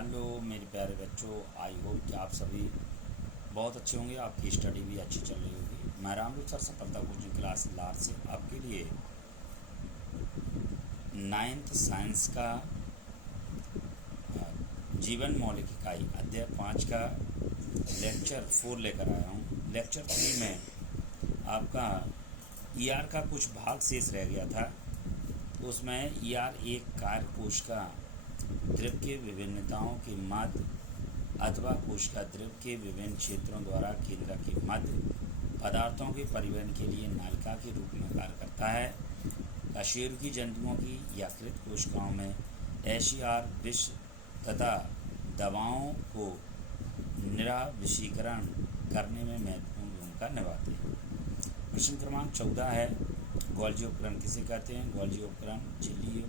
Hello मेरे प्यारे बच्चों, आई होप कि आप सभी बहुत अच्छे होंगे। आपकी स्टडी भी अच्छी चल रही होगी। मैं रामरूप सर सफलता कोचिंग क्लास लार से आपके लिए 9th साइंस का जीवन मौलिक इकाई अध्याय 5 का लेक्चर 4 लेकर आया हूँ। लेक्चर 3 में आपका ईआर का कुछ भाग शेष रह गया था। उसमें ईआर एक कार्य कोश का द्रव के विभिन्नताओं के मध्य अथवा कोशिका द्रव के विभिन्न क्षेत्रों द्वारा केंद्र के मध्य पदार्थों के परिवहन के लिए नालिका के रूप में कार्य करता है। कशेरुकी जंतुओं की यकृत कोशिकाओं में एचसीआर विष तथा दवाओं को निराविषीकरण करने में महत्वपूर्ण भूमिका निभाते हैं। प्रश्न क्रमांक 14 है, गोल्जी उपकरण किसे कहते हैं? गोल्जी उपकरण झिल्ली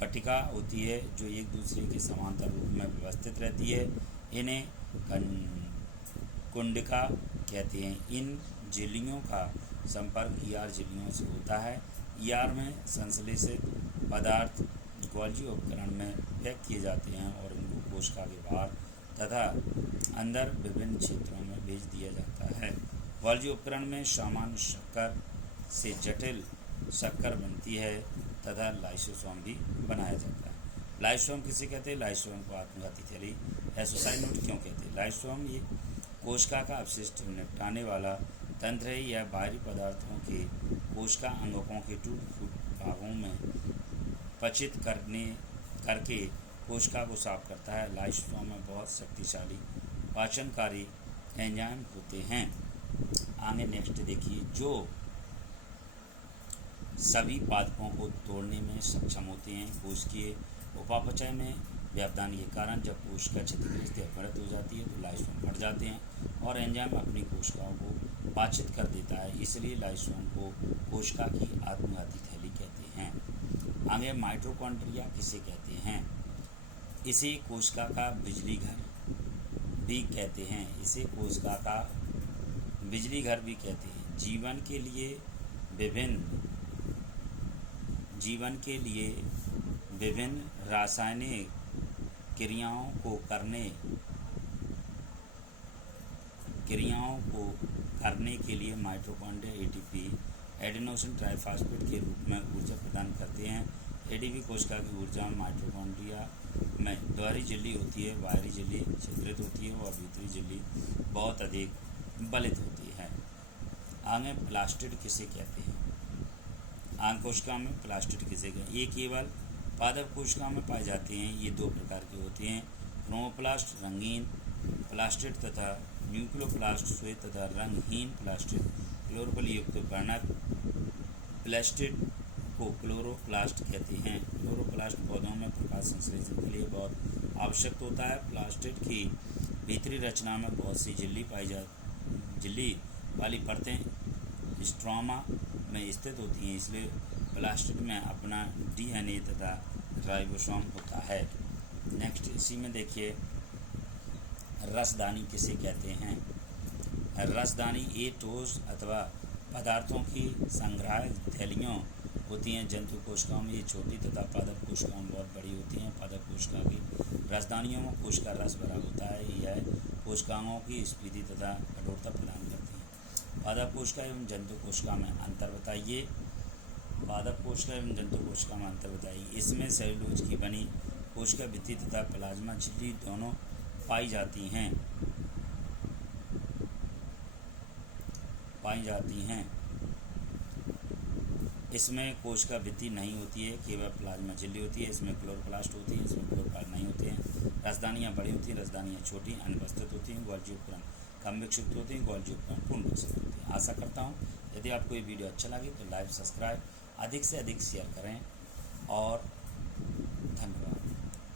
पट्टिका होती है जो एक दूसरे के समांतर रूप में व्यवस्थित रहती है। इन्हें कुंडिका कहते हैं। इन झिल्लियों का संपर्क ईआर झिल्लियों से होता है। ईआर में संश्लेषित पदार्थ गोल्जी उपकरण में पैक किए जाते हैं और इनको कोशिका के बाहर तथा अंदर विभिन्न क्षेत्रों में भेज दिया जाता है। गोल्जी उपकरण में सामान्य शक्कर से जटिल शक्कर बनती है तथा लाइसोसोम भी बनाया जाता है। लाइसोसोम किसे कहते हैं? लाइसोसोम को आत्मघाती थैली एसोसाइनोड क्यों कहते हैं? लाइसोसोम ये कोशिका का अपशिष्ट निपटाने वाला तंत्र है। यह बाहरी पदार्थों के कोशिका अंगकों के टूट फूट भागों में पचित करके कोशिका को साफ करता है। लाइसोसोम में बहुत शक्तिशाली पाचनकारी एंजाइम होते हैं। आगे नेक्स्ट देखिए, जो सभी पादपों को तोड़ने में सक्षम होते हैं। कोशिकीय उपापचय में व्यवधान के कारण जब कोशिका क्षतिग्रस्त या मृत हो जाती है तो लाइसोसोम फट जाते हैं और एंजाइम अपनी कोशिकाओं को पाचित कर देता है। इसलिए लाइसोसोम को कोशिका की आत्मघाती थैली कहते हैं। आगे माइटोकॉन्ड्रिया किसे कहते हैं? इसे कोशिका का बिजली घर भी कहते हैं। इसे कोशिका का बिजली घर भी कहते हैं। जीवन के लिए विभिन्न रासायनिक क्रियाओं को करने के लिए माइटोकॉन्ड्रिया एटीपी एडेनोसिन ट्राइफॉस्फेट के रूप में ऊर्जा प्रदान करते हैं। एटीपी कोशिका की ऊर्जा माइटोकॉन्ड्रिया में दोहरी झिल्ली होती है। बाहरी झिल्ली छिद्रित होती है और भीतरी झिल्ली बहुत अधिक बलित होती है। आगे प्लास्टिड किसे कहते हैं? आंग कोशिका में प्लास्टिड किसे कहते हैं? ये केवल पादप कोशिका में पाए जाते हैं। ये दो प्रकार के होते हैं, क्रोमोप्लास्ट रंगीन प्लास्टिड तथा न्यूक्लियोप्लास्ट श्वेत तथा रंगहीन प्लास्टिड। क्लोरोफिल युक्त वर्णक प्लास्टिड को क्लोरोप्लास्ट कहते हैं। क्लोरोप्लास्ट पौधों में प्रकाश संश्लेषण के लिए बहुत आवश्यक होता है। प्लास्टिड की भीतरी रचना में बहुत सी झिल्ली वाली परतें स्ट्रोमा में स्थित होती हैं। इसलिए प्लास्टिड में अपना डीएनए तथा राइबोसोम होता है। नेक्स्ट इसी में देखिए, रसदानी किसे कहते हैं? रसदानी ये ठोस अथवा पदार्थों की संग्रह थैलियों होती हैं। जंतु कोशिकाओं में ये छोटी तथा पादप कोशिकाओं में बहुत बड़ी होती हैं। पादप कोशिका की रसदानियों में कोशिका रस भरा होता है। यह कोशिकाओं की स्फीति तथा कठोरता प्रदान करती है। पादप कोशिका एवं जंतु कोशिका में अंतर बताइए। पादप कोशिका एवं जंतु कोशिका में अंतर बताइए। इसमें सेलुलोज की बनी कोशिका भित्ति तथा प्लाज्मा झिल्ली दोनों पाई जाती हैं। इसमें कोशिका भित्ति नहीं होती है, केवल प्लाज्मा झिल्ली होती है। इसमें क्लोरोप्लास्ट होती है, इसमें क्लोरोप्लास्ट नहीं होते हैं। रसदानियाँ बड़ी होती हैं, रसदानियाँ छोटी अनुपस्थित होती हैं। गोल्जी उपकरण कम विकसित होते हैं, गोल्जी उपकरण पूर्ण विकसित होते हैं। आशा करता हूँ यदि आपको ये वीडियो अच्छा लगे तो लाइक सब्सक्राइब अधिक से अधिक शेयर करें और